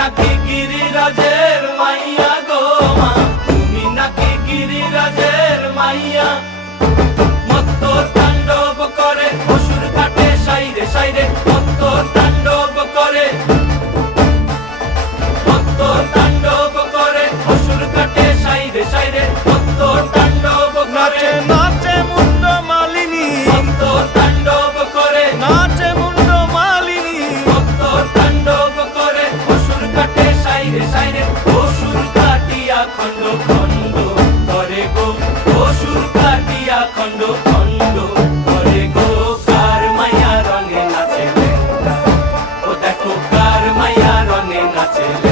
নাকি গিরিরাজের মাইয়া গো মা, তুমি নাকি গিরিরাজের মাইয়া। মত্ত তাণ্ডব করে অসুর কাটে সাইরে সাইরে, মত্ত তাণ্ডব করে, মত্ত তাণ্ডব করে অসুর কাটে সাইরে সাইরে, মত্ত তাণ্ডব করে। নাচে মুন্ড মালিনী, মত্ত তাণ্ডব করে, নাচে মুন্ড মালিনী, মত্ত তাণ্ডব করে অসুর কাটে সাইরে সাইরে, অসুর কাটিয়া খণ্ড খণ্ড করে গো, অসুর কাটিয়া খণ্ড খণ্ড করে গো। কার মায়া রঙে নাচে লেঙ্গা, ও দেখো কার মায়া রঙে নাচে লেঙ্গা।